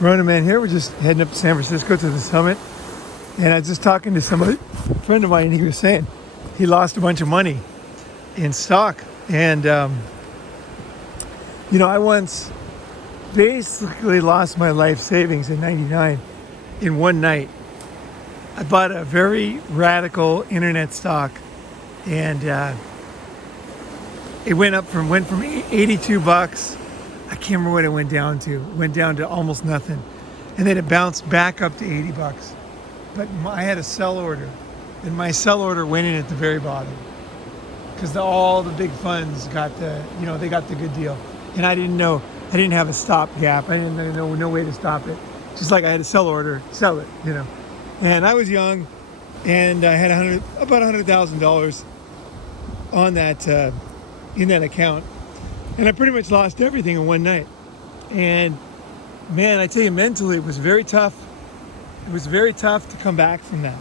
Ronin man here. We're just heading up to San Francisco to the summit. And I was just talking to somebody, a friend of mine, and he was saying he lost a bunch of money in stock. And, I once basically lost my life savings in 99 in one night. I bought a very radical internet stock, and it went from 82 bucks. I can't remember what it went down to. It went down to almost nothing. And then it bounced back up to 80 bucks. But I had a sell order, and my sell order went in at the very bottom because all the big funds got they got the good deal. And I didn't have a stop gap. I didn't know no way to stop it. Just like I had a sell order, sell it, And I was young, and I had about $100,000 on that in that account, and I pretty much lost everything in one night. And man, I tell you, mentally, it was very tough. It was very tough to come back from that.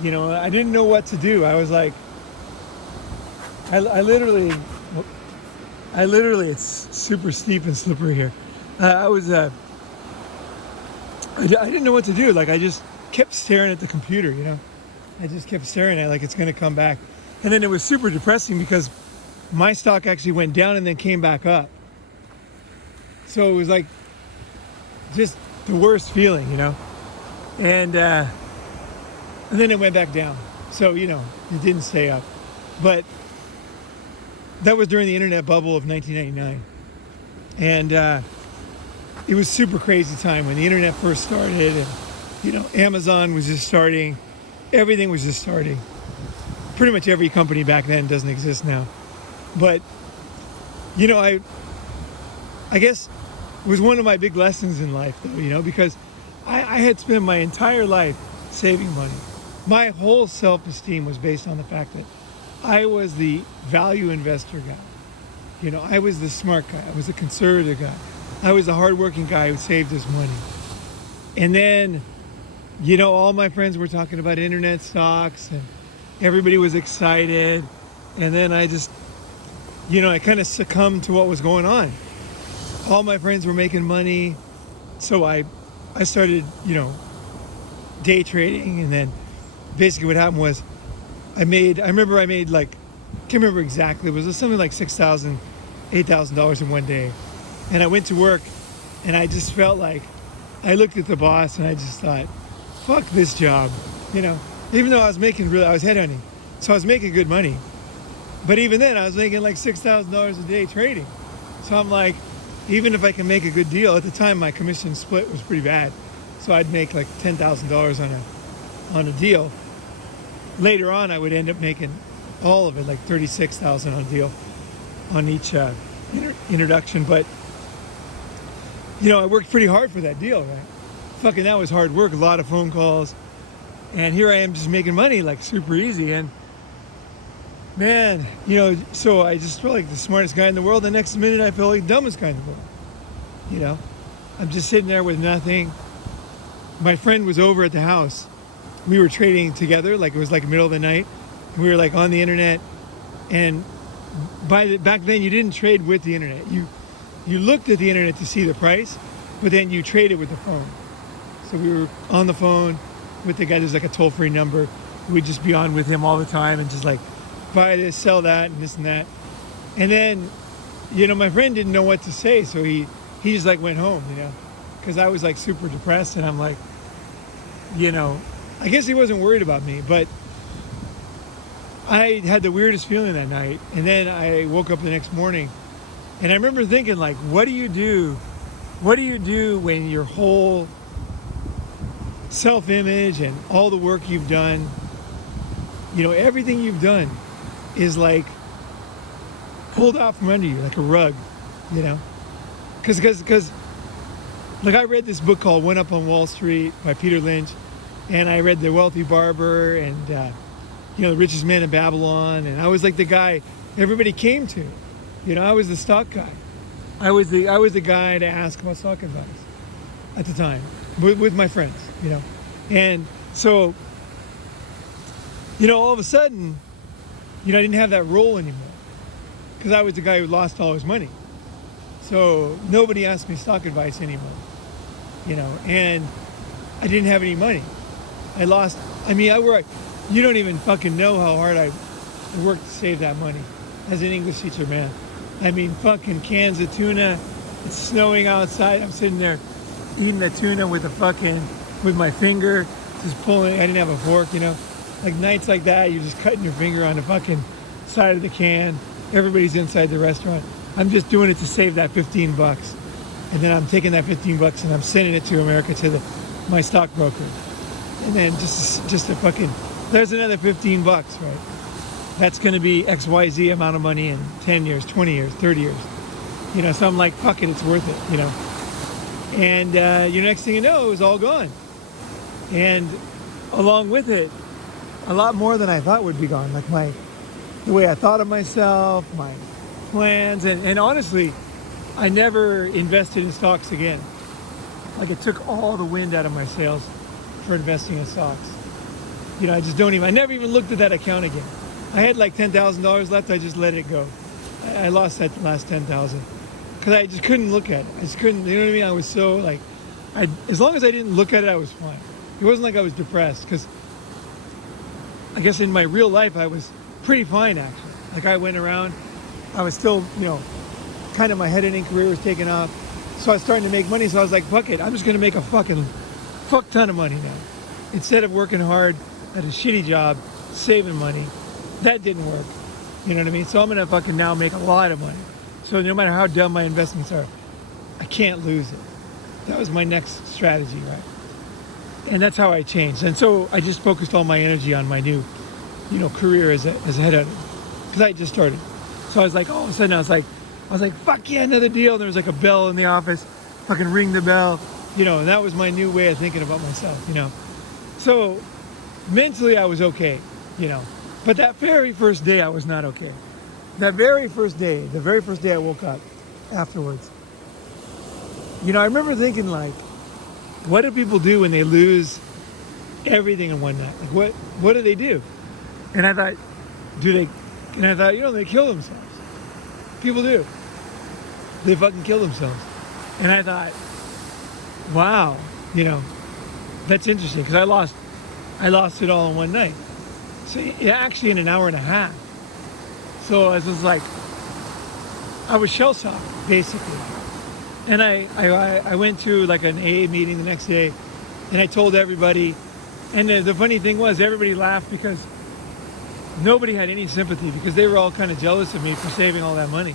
I didn't know what to do. I was like, I literally, it's super steep and slippery here. I didn't know what to do. Like, I just kept staring at the computer, I just kept staring at it like it's going to come back. And then it was super depressing because my stock actually went down and then came back up. So it was like just the worst feeling, And then it went back down. So, it didn't stay up. But that was during the internet bubble of 1999. And it was super crazy time when the internet first started, and Amazon was just starting. Everything was just starting. Pretty much every company back then doesn't exist now. But I guess it was one of my big lessons in life, though, because I had spent my entire life saving money. My whole self-esteem was based on the fact that I was the value investor guy. I was the smart guy. I was the conservative guy. I was the hardworking guy who saved his money. And then, all my friends were talking about internet stocks, and everybody was excited. And then I just, I kind of succumbed to what was going on. All my friends were making money. So I started, day trading. And then basically what happened was I remember I made like, can't remember exactly, it was something like $6,000, $8,000 in one day. And I went to work, and I just felt like, I looked at the boss and I just thought, fuck this job. Even though I was headhunting. So I was making good money. But even then I was making like $6,000 a day trading. So I'm like, even if I can make a good deal, at the time my commission split was pretty bad. So I'd make like $10,000 on a deal. Later on, I would end up making all of it, like $36,000 on a deal on each introduction. But, I worked pretty hard for that deal, right? Fucking, that was hard work, a lot of phone calls. And here I am just making money, like super easy. And man, so I just felt like the smartest guy in the world. The next minute, I felt like the dumbest guy in the world. I'm just sitting there with nothing. My friend was over at the house. We were trading together, like it was like the middle of the night. We were like on the internet, and back then you didn't trade with the internet. You looked at the internet to see the price, but then you traded with the phone. So we were on the phone with the guy. There's like a toll-free number. We'd just be on with him all the time and just like buy this, sell that, and this and that. And then, my friend didn't know what to say, so he just like went home, because I was like super depressed, and I'm like, I guess he wasn't worried about me, but I had the weirdest feeling that night. And then I woke up the next morning, and I remember thinking, like, what do you do? What do you do when your whole self-image and all the work you've done, everything you've done is like pulled out from under you like a rug, Because like I read this book called One Up on Wall Street by Peter Lynch, and I read The Wealthy Barber and The Richest Man in Babylon, and I was like the guy everybody came to. I was the stock guy. I was the guy to ask about stock advice at the time with my friends, And so, all of a sudden, I didn't have that role anymore because I was the guy who lost all his money. So nobody asked me stock advice anymore. and I didn't have any money. I lost, I worked, you don't even fucking know how hard I worked to save that money as an English teacher, man. Fucking cans of tuna, it's snowing outside, I'm sitting there eating the tuna with my finger, just pulling, I didn't have a fork, Like nights like that, you're just cutting your finger on the fucking side of the can. Everybody's inside the restaurant. I'm just doing it to save that $15. And then I'm taking that $15 and I'm sending it to America to my stockbroker. And then just to fucking, there's another $15, right? That's going to be XYZ amount of money in 10 years, 20 years, 30 years. So I'm like, fuck it, it's worth it, And your next thing you know, it was all gone. And along with it, a lot more than I thought would be gone. Like the way I thought of myself, my plans, and honestly, I never invested in stocks again. Like it took all the wind out of my sails for investing in stocks. I just I never even looked at that account again. I had like $10,000 left, I just let it go. I lost that last $10,000 because I just couldn't look at it. I just couldn't, you know what I mean? I was so like, as long as I didn't look at it, I was fine. It wasn't like I was depressed because I guess in my real life, I was pretty fine actually. Like I went around, I was still, kind of my head ending career was taking off. So I was starting to make money. So I was like, fuck it, I'm just going to make a fucking fuck ton of money now. Instead of working hard at a shitty job, saving money, that didn't work. You know what I mean? So I'm going to fucking now make a lot of money. So no matter how dumb my investments are, I can't lose it. That was my next strategy, right? And that's how I changed. And so I just focused all my energy on my new, career as a head hunter. Because I just started. So I was like, all of a sudden I was like, fuck yeah, another deal. And there was like a bell in the office, fucking ring the bell, and that was my new way of thinking about myself, So mentally I was okay, But that very first day I was not okay. The very first day I woke up afterwards, I remember thinking like, what do people do when they lose everything in one night? Like what do they do? And I thought, they kill themselves. People do. They fucking kill themselves. And I thought, wow, that's interesting because I lost it all in one night. So yeah, actually in an hour and a half. So I was like, I was shell-shocked basically. And I went to like an AA meeting the next day and I told everybody, and the funny thing was everybody laughed because nobody had any sympathy because they were all kind of jealous of me for saving all that money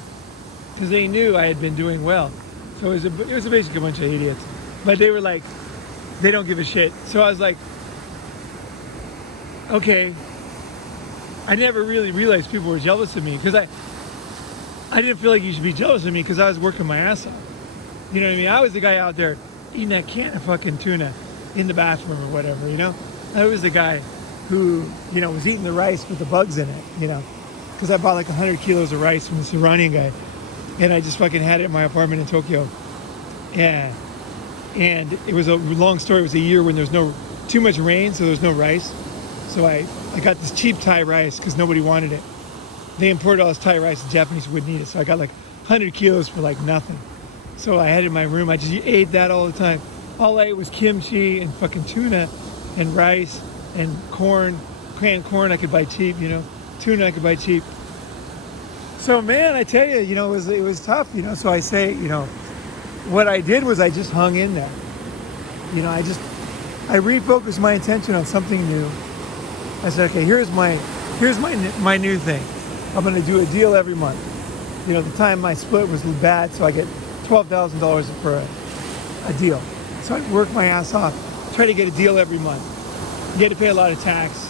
because they knew I had been doing well. So it was basically a bunch of idiots. But they were like, they don't give a shit. So I was like, okay. I never really realized people were jealous of me because I didn't feel like you should be jealous of me because I was working my ass off. You know what I mean? I was the guy out there eating that can of fucking tuna in the bathroom or whatever, I was the guy who, was eating the rice with the bugs in it, because I bought like 100 kilos of rice from this Ronin guy and I just fucking had it in my apartment in Tokyo. Yeah. And it was a long story. It was a year when there's too much rain, so there's no rice. So I got this cheap Thai rice because nobody wanted it. They imported all this Thai rice, the Japanese wouldn't eat it. So I got like 100 kilos for like nothing. So I had it in my room. I just ate that all the time. All I ate was kimchi and fucking tuna and rice and corn. Canned corn I could buy cheap, Tuna I could buy cheap. So man, I tell you, it was tough, So I say, what I did was I just hung in there. I refocused my attention on something new. I said, okay, here's my new thing. I'm going to do a deal every month. The time my split was bad, so I get $12,000 for a deal. So I work my ass off, try to get a deal every month. You had to pay a lot of tax,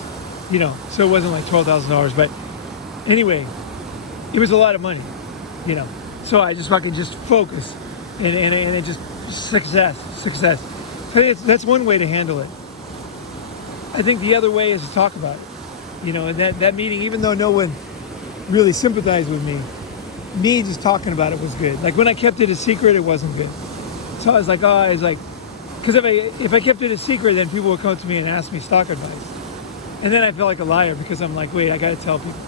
so it wasn't like $12,000. But anyway, it was a lot of money, So I just fucking focus and it just success. That's one way to handle it. I think the other way is to talk about it. And that meeting, even though no one really sympathized with me just talking about it was good. Like when I kept it a secret, it wasn't good. So I was like, because if I kept it a secret, then people would come to me and ask me stock advice. And then I felt like a liar because I'm like, wait, I got to tell people.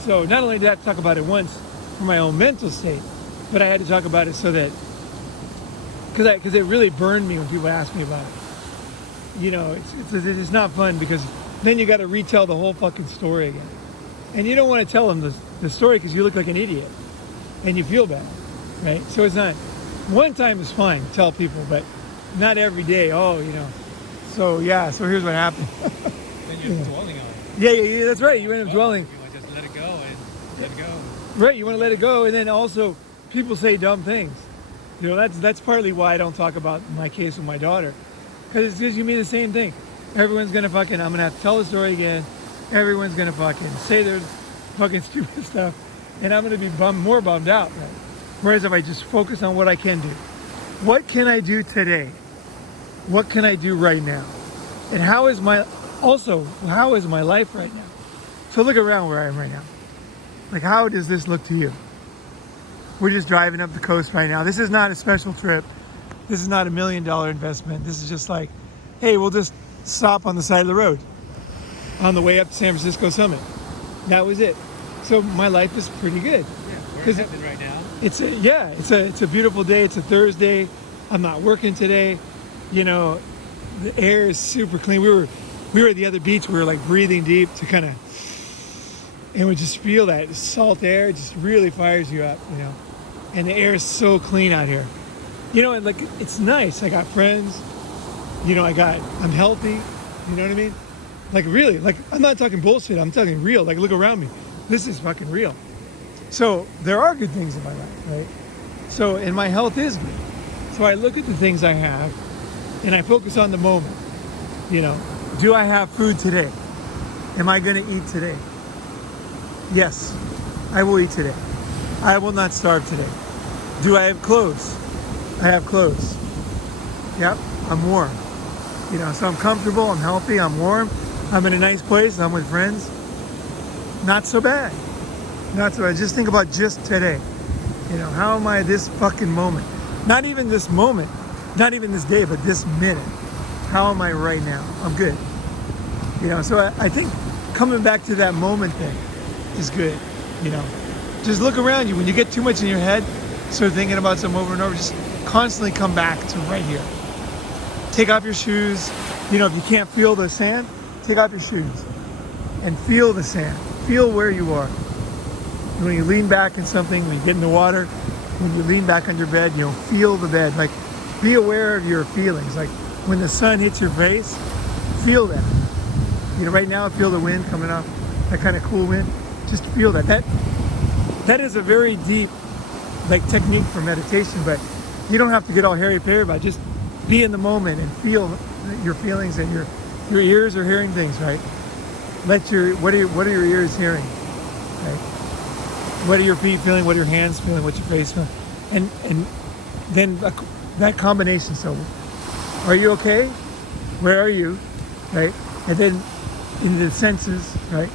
So not only did I have to talk about it once for my own mental state, but I had to talk about it so that because it really burned me when people ask me about it. You know, it's not fun because then you got to retell the whole fucking story again, and you don't want to tell them the story because you look like an idiot, and you feel bad, right? So it's not. One time is fine, tell people, but not every day. Oh, you know. So yeah. So here's what happened. Then you're dwelling on it. Yeah. That's right. You end up dwelling. You want to just let it go and let it go. Right. You want to let it go, and then also people say dumb things. You know, that's partly why I don't talk about my case with my daughter. Because you mean the same thing. Everyone's going to fucking, I'm going to have to tell the story again. Everyone's going to fucking say their fucking stupid stuff. And I'm going to be more bummed out. Right? Whereas if I just focus on what I can do. What can I do today? What can I do right now? And how is my life right now? So look around where I am right now. Like, how does this look to you? We're just driving up the coast right now. This is not a special trip. This is not $1 million investment. This is just like, hey, we'll just stop on the side of the road on the way up to San Francisco Summit. That was it. So my life is pretty good. Yeah, we're headed right now. It's a beautiful day. It's a Thursday. I'm not working today. You know, the air is super clean. We were at the other beach. We were like breathing deep to kind of, and we just feel that salt air. It just really fires you up, you know. And the air is so clean out here. You know, and like, it's nice. I got friends, you know, I'm healthy, you know what I mean? Like, really, like, I'm not talking bullshit. I'm talking real. Like, look around me. This is fucking real. So there are good things in my life, right? So, and my health is good. So I look at the things I have and I focus on the moment. You know, do I have food today? Am I going to eat today? Yes, I will eat today. I will not starve today. Do I have clothes? I have clothes. Yep, I'm warm. You know, so I'm comfortable, I'm healthy, I'm warm. I'm in a nice place, I'm with friends. Not so bad. Not so bad. Just think about just today. You know, how am I this fucking moment? Not even this moment, not even this day, but this minute. How am I right now? I'm good. You know, so I think coming back to that moment thing is good. You know, just look around you. When you get too much in your head, start thinking about something over and over, just constantly come back to right here. Take off your shoes. You know, if you can't feel the sand, take off your shoes and feel the sand. Feel where you are. When you lean back in something, when you get in the water, when you lean back on your bed, you know, feel the bed. Like, be aware of your feelings. Like, when the sun hits your face, feel that. You know, right now, feel the wind coming up, that kind of cool wind. Just feel that. That is a very deep, like, technique for meditation, but you don't have to get all hairy-fairy about it. Just be in the moment and feel your feelings, and your ears are hearing things, right? What are your ears hearing, right? What are your feet feeling? What are your hands feeling? What's your face feeling? And then that combination. So, are you okay? Where are you, right? And then in the senses, right?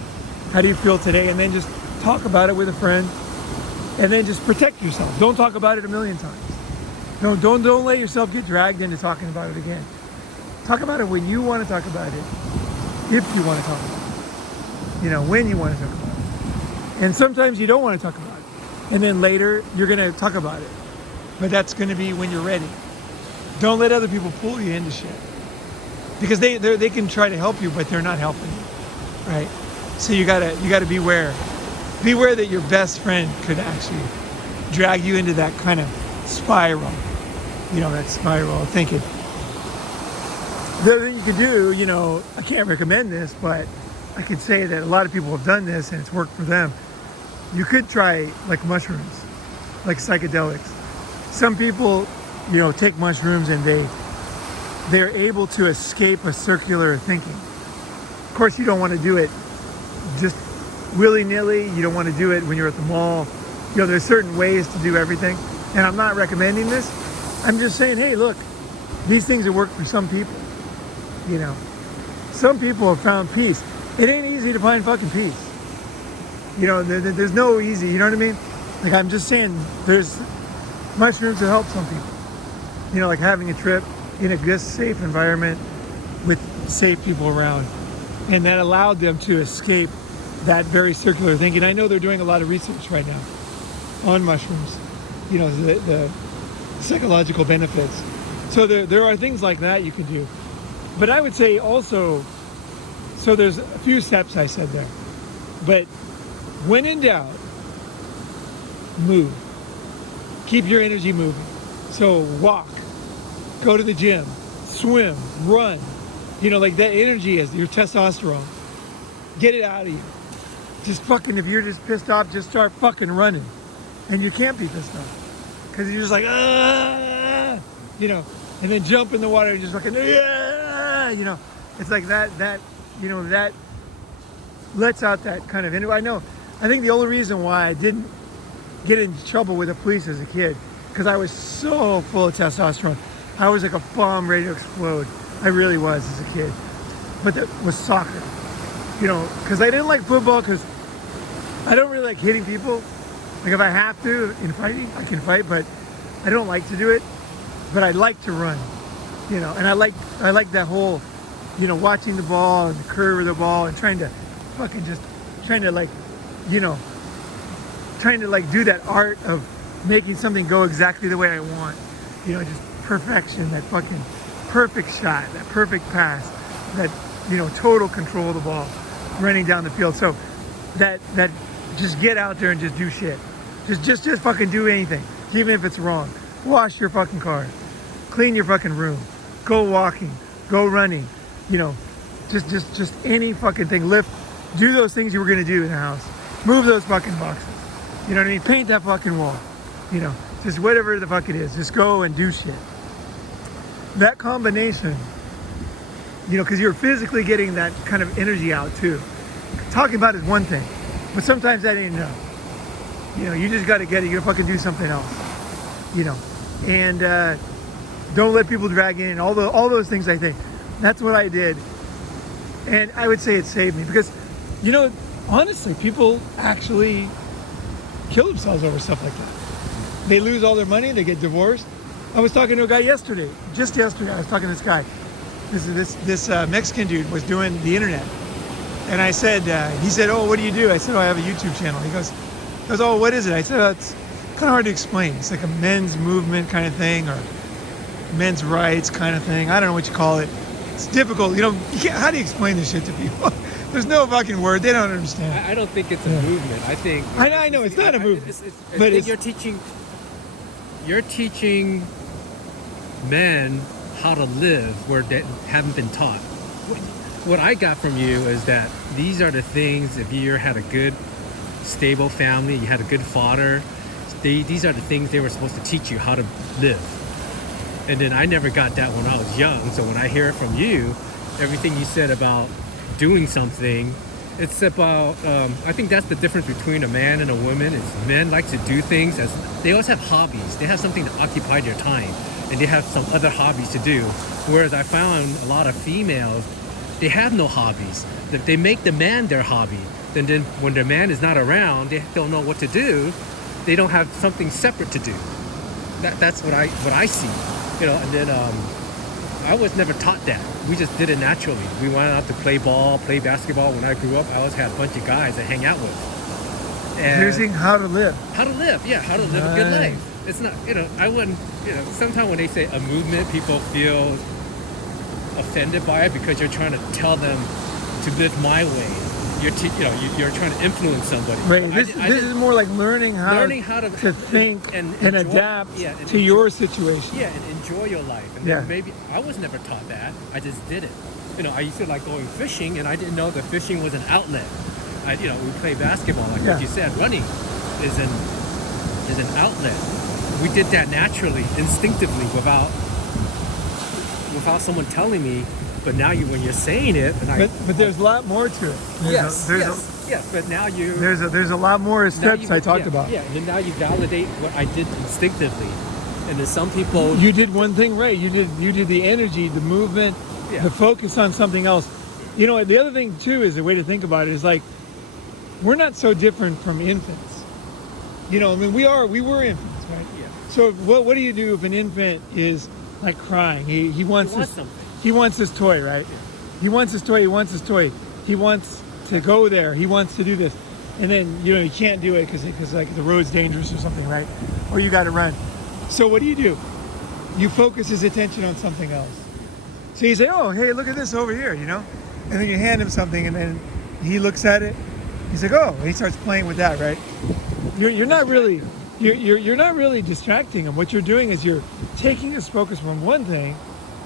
How do you feel today? And then just talk about it with a friend, and then just protect yourself. Don't talk about it a million times. Don't let yourself get dragged into talking about it again. Talk about it when you want to talk about it, if you want to talk about it. You know, when you want to talk about it. And sometimes you don't want to talk about it. And then later, you're going to talk about it. But that's going to be when you're ready. Don't let other people pull you into shit. Because they can try to help you, but they're not helping you, right? So you gotta beware. Beware that your best friend could actually drag you into that kind of spiral. You know, that spiral of thinking. The other thing you could do, you know, I can't recommend this, but I could say that a lot of people have done this and it's worked for them. You could try like mushrooms, like psychedelics. Some people, you know, take mushrooms and they're able to escape a circular thinking. Of course, you don't want to do it just willy-nilly. You don't want to do it when you're at the mall. You know, there's certain ways to do everything. And I'm not recommending this. I'm just saying, hey, look, these things have worked for some people. You know, some people have found peace. It ain't easy to find fucking peace. You know, there's no easy, you know what I mean? Like, I'm just saying, there's mushrooms that help some people. You know, like having a trip in a good, safe environment with safe people around. And that allowed them to escape that very circular thinking. I know they're doing a lot of research right now on mushrooms. You know, psychological benefits. So there are things like that you can do. But I would say also, so there's a few steps I said there. But when in doubt, move. Keep your energy moving. So walk, go to the gym, swim, run. You know, like that energy is your testosterone. Get it out of you. Just fucking, if you're just pissed off, just start fucking running. And you can't be pissed off. Because you're just like, ah, you know, and then jump in the water and just fucking, yeah, you know. It's like that, you know, that lets out that kind of energy. I think the only reason why I didn't get into trouble with the police as a kid, because I was so full of testosterone. I was like a bomb ready to explode. I really was as a kid. But that was soccer. You know, because I didn't like football, because I don't really like hitting people. Like if I have to in fighting, I can fight, but I don't like to do it. But I like to run, you know, and I like that whole, you know, watching the ball and the curve of the ball and trying to like, you know, trying to like do that art of making something go exactly the way I want. You know, just perfection, that fucking perfect shot, that perfect pass, that, you know, total control of the ball running down the field. So that just get out there and just do shit. Just fucking do anything, even if it's wrong. Wash your fucking car, clean your fucking room, go walking, go running, you know, just any fucking thing. Do those things you were gonna do in the house. Move those fucking boxes. You know what I mean? Paint that fucking wall. You know, just whatever the fuck it is, just go and do shit. That combination, you know, because you're physically getting that kind of energy out too. Talking about is one thing, but sometimes that ain't enough. You know, you just got to get it. You gotta fucking do something else. You know, and don't let people drag in all those things. I think that's what I did, and I would say it saved me because, you know, honestly, people actually kill themselves over stuff like that. They lose all their money. They get divorced. I was talking to a guy just yesterday. I was talking to this guy. This Mexican dude was doing the internet, and I said, he said, "Oh, what do you do?" I said, "Oh, I have a YouTube channel." He goes, "Oh, what is it?" I said, "Oh, it's kind of hard to explain. It's like a men's movement kind of thing, or men's rights kind of thing. I don't know what you call it. It's difficult. You know, how do you explain this shit to people? There's no fucking word. They don't understand." I don't think it's a movement. I think I know it's not a movement. I think you're teaching men how to live where they haven't been taught. What I got from you is that these are the things, if you had a good, stable family, you had a good father, these are the things they were supposed to teach you how to live. And then I never got that when I was young. So when I hear it from you, everything you said about doing something, it's about, I think that's the difference between a man and a woman, is men like to do things, as they always have hobbies. They have something to occupy their time, and they have some other hobbies to do. Whereas I found a lot of females, they have no hobbies. They make the man their hobby. Then when their man is not around, they don't know what to do. They don't have something separate to do. That's what I see. You know, and then I was never taught that. We just did it naturally. We went out to play ball, play basketball. When I grew up, I always had a bunch of guys to hang out with. And Using how to live. how to live a good life. It's not, you know, I wouldn't, you know, sometimes when they say a movement, people feel offended by it because you're trying to tell them to live my way. You're trying to influence somebody. Right. This is more like learning how to think and enjoy, adapt and to your situation. Yeah, and enjoy your life. And then maybe I was never taught that. I just did it. You know, I used to like going fishing, and I didn't know that fishing was an outlet. We play basketball, like what you said. Running is an outlet. We did that naturally, instinctively, without someone telling me. But now when you're saying it, and but there's a lot more to it. Yes. But now there's a lot more steps I talked about. Yeah, and then now you validate what I did instinctively. And then some people, you did one thing right. You did the energy, the movement, the focus on something else. You know, the other thing too is the way to think about it is like, we're not so different from infants. You know, I mean, we were infants, right? Yeah. So what do you do if an infant is like crying? He wants something. He wants his toy, right? Yeah. He wants his toy. He wants to go there. He wants to do this. And then, you can't do it because like the road's dangerous or something, right? Or you got to run. So what do? you focus his attention on something else. So you say, oh, hey, look at this over here, and then you hand him something, and then he looks at it. He's like, oh, and he starts playing with that, right? You're not really distracting him. What you're doing is you're taking his focus from one thing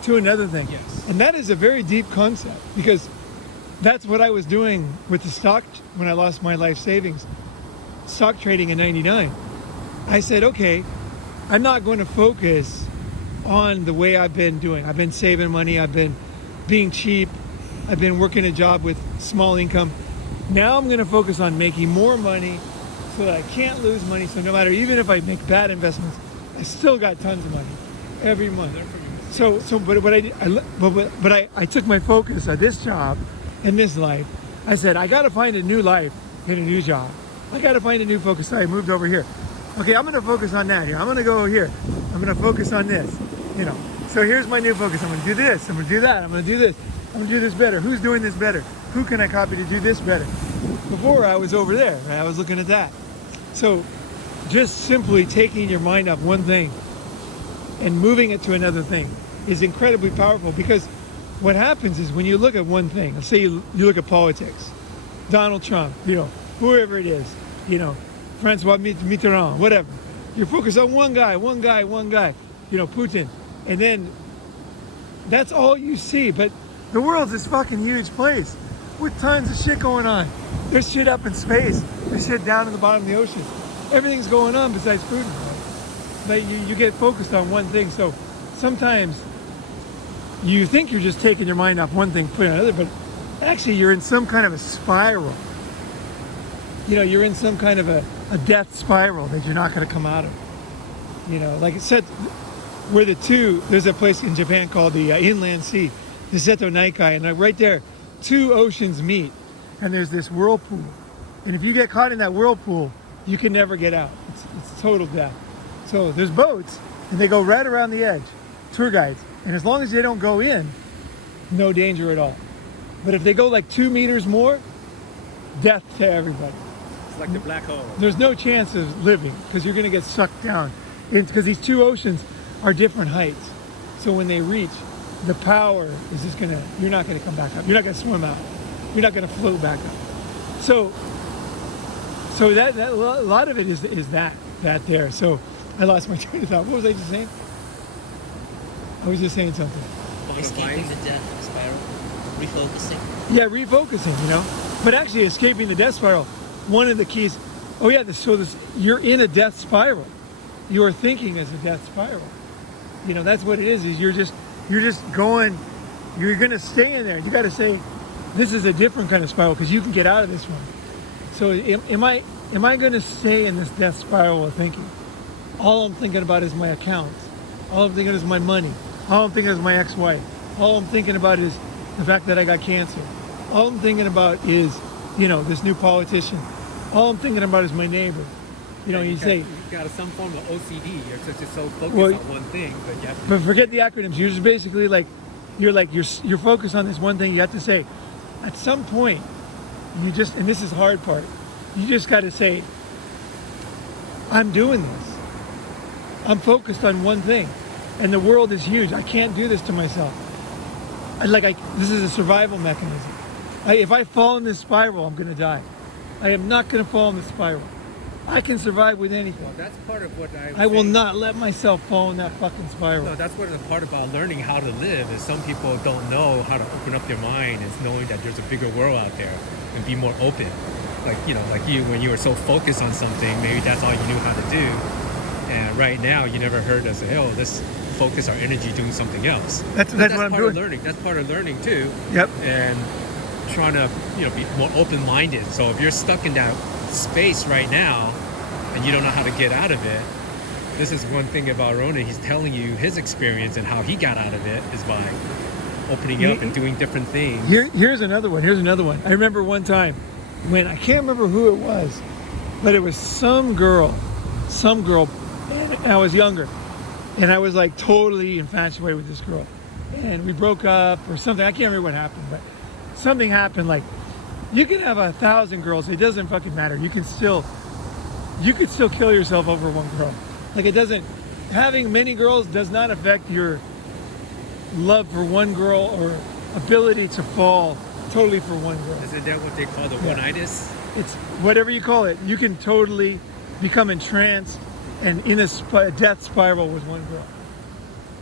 to another thing. Yes. And that is a very deep concept, because that's what I was doing with the stock when I lost my life savings, stock trading in '99. I said, okay, I'm not going to focus on the way I've been doing. I've been saving money. I've been being cheap. I've been working a job with small income. Now I'm going to focus on making more money so that I can't lose money. So no matter, even if I make bad investments, I still got tons of money every month. But I took my focus on this job and this life. I said, I got to find a new life in a new job. I got to find a new focus. Sorry, I moved over here. Okay, I'm going to focus on that here. I'm going to go here. I'm going to focus on this. So here's my new focus. I'm going to do this. I'm going to do that. I'm going to do this. I'm going to do this better. Who's doing this better? Who can I copy to do this better? Before I was over there, right? I was looking at that. So just simply taking your mind off one thing and moving it to another thing is incredibly powerful, because what happens is when you look at one thing, let's say you look at politics, Donald Trump, whoever it is, Francois Mitterrand, whatever. You're focused on one guy, Putin. And then that's all you see. But the world's this fucking huge place with tons of shit going on. There's shit up in space. There's shit down in the bottom of the ocean. Everything's going on besides Putin, right? But you get focused on one thing. So sometimes you think you're just taking your mind off one thing, putting it on another, but actually you're in some kind of a spiral. You're in some kind of a death spiral that you're not going to come out of. Like it said, there's a place in Japan called the Inland Sea, the Seto Naikai, and right there, two oceans meet, and there's this whirlpool. And if you get caught in that whirlpool, you can never get out. It's total death. So there's boats, and they go right around the edge, tour guides, and as long as they don't go in, no danger at all. But if they go like 2 meters more, death to everybody. It's like the black hole. There's no chance of living, because you're going to get sucked down. Because these two oceans are different heights. So when they reach, the power is just you're not going to come back up. You're not going to swim out. You're not going to float back up. So that a lot of it is that there. So I lost my train of thought. What was I just saying? I was just saying something. Escaping the death spiral. Refocusing. Yeah, refocusing, But actually escaping the death spiral, one of the keys, you're in a death spiral. Your thinking is a death spiral. That's what it is you're just going, you're going to stay in there. You got to say, this is a different kind of spiral, because you can get out of this one. So am I going to stay in this death spiral of thinking? All I'm thinking about is my accounts. All I'm thinking is my money. All I'm thinking is my ex-wife. All I'm thinking about is the fact that I got cancer. All I'm thinking about is, this new politician. All I'm thinking about is my neighbor. You've got some form of OCD. You're just so focused on one thing, but forget the acronyms. You're just basically you're focused on this one thing. You have to say, at some point, and this is the hard part, you just got to say, I'm doing this. I'm focused on one thing, and the world is huge. I can't do this to myself. This is a survival mechanism. If I fall in this spiral, I'm going to die. I am not going to fall in this spiral. I can survive with anything. Well, that's part of what I will not let myself fall in that fucking spiral. No, that's what the part about learning how to live is some people don't know how to open up their mind, is knowing that there's a bigger world out there and be more open. Like you, when you were so focused on something, maybe that's all you knew how to do. And right now, you never heard us say, let's focus our energy doing something else. That's what I'm doing. That's part of learning too. Yep. And trying to be more open-minded. So if you're stuck in that space right now and you don't know how to get out of it, this is one thing about Ronin. He's telling you his experience and how he got out of it is by opening up and doing different things. Here's another one. I remember one time when, I can't remember who it was, but it was some girl, and I was younger, and I was like totally infatuated with this girl, and we broke up or something. I can't remember what happened, but something happened. Like, you can have 1,000 girls, it doesn't fucking matter. You could still kill yourself over one girl. Like, it doesn't, having many girls does not affect your love for one girl or ability to fall totally for one girl. Isn't that what they call the one-itis? It's whatever you call it. You can totally become entranced and in a death spiral with one girl.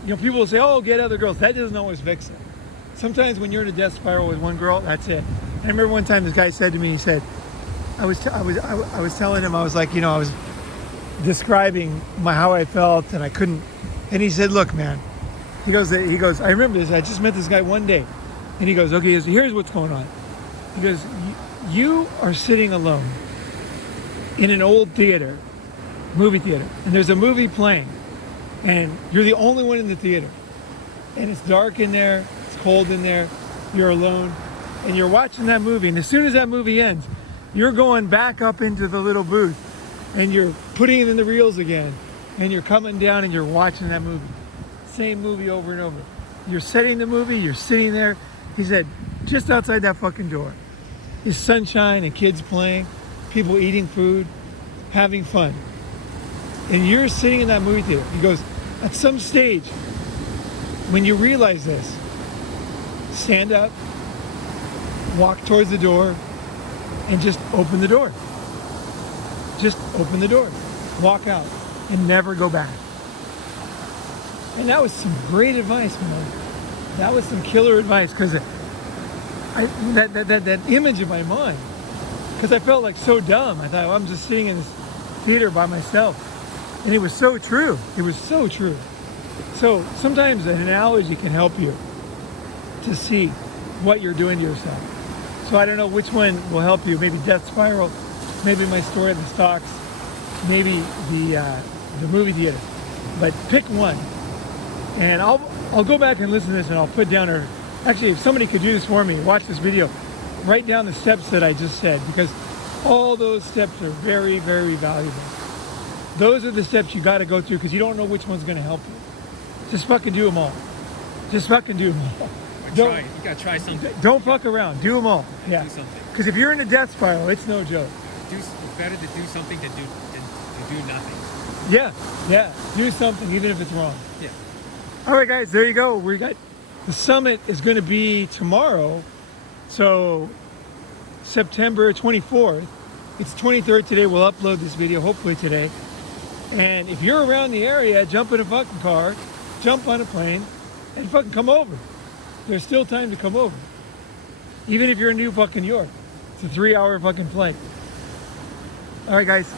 You know, people will say, "Oh, get other girls." That doesn't always fix it. Sometimes when you're in a death spiral with one girl, that's it. I remember one time this guy said to me, he said, I was telling him, I was like, you know, I was describing how I felt and I couldn't, and he said, "Look, man," he goes, I remember this, I just met this guy one day, and he goes, "Okay, so here's what's going on." He goes, "You are sitting alone in an old theater, movie theater, and there's a movie playing, and you're the only one in the theater, and it's dark in there, it's cold in there, you're alone, and you're watching that movie, and as soon as that movie ends, you're going back up into the little booth, and you're putting it in the reels again, and you're coming down and you're watching that movie, same movie over and over. You're setting the movie, you're sitting there." He said, "Just outside that fucking door is sunshine and kids playing, people eating food, having fun. And you're sitting in that movie theater." He goes, "At some stage, when you realize this, stand up, walk towards the door, and just open the door. Just open the door, walk out, and never go back." And that was some great advice, man. That was some killer advice, because that image in my mind, because I felt like so dumb. I thought, well, I'm just sitting in this theater by myself. And it was so true. It was so true. So sometimes an analogy can help you to see what you're doing to yourself. So I don't know which one will help you. Maybe death spiral, maybe my story of the stocks, maybe the movie theater. But pick one. And I'll go back and listen to this, and I'll put down, or actually if somebody could do this for me, watch this video, write down the steps that I just said, because all those steps are very, very valuable. Those are the steps you got to go through, because you don't know which one's going to help you. Just fucking do them all. Just fucking do them all. You gotta try something. Don't fuck around. Do them all. Yeah. Do something. Because if you're in a death spiral, it's no joke. It's better to do something than to do nothing. Yeah. Do something, even if it's wrong. Yeah. All right, guys. There you go. We got the summit is going to be tomorrow, so September 24th. It's 23rd today. We'll upload this video hopefully today. And if you're around the area, jump in a fucking car, jump on a plane, and fucking come over. There's still time to come over. Even if you're in New fucking York. It's a 3-hour fucking flight. All right, guys.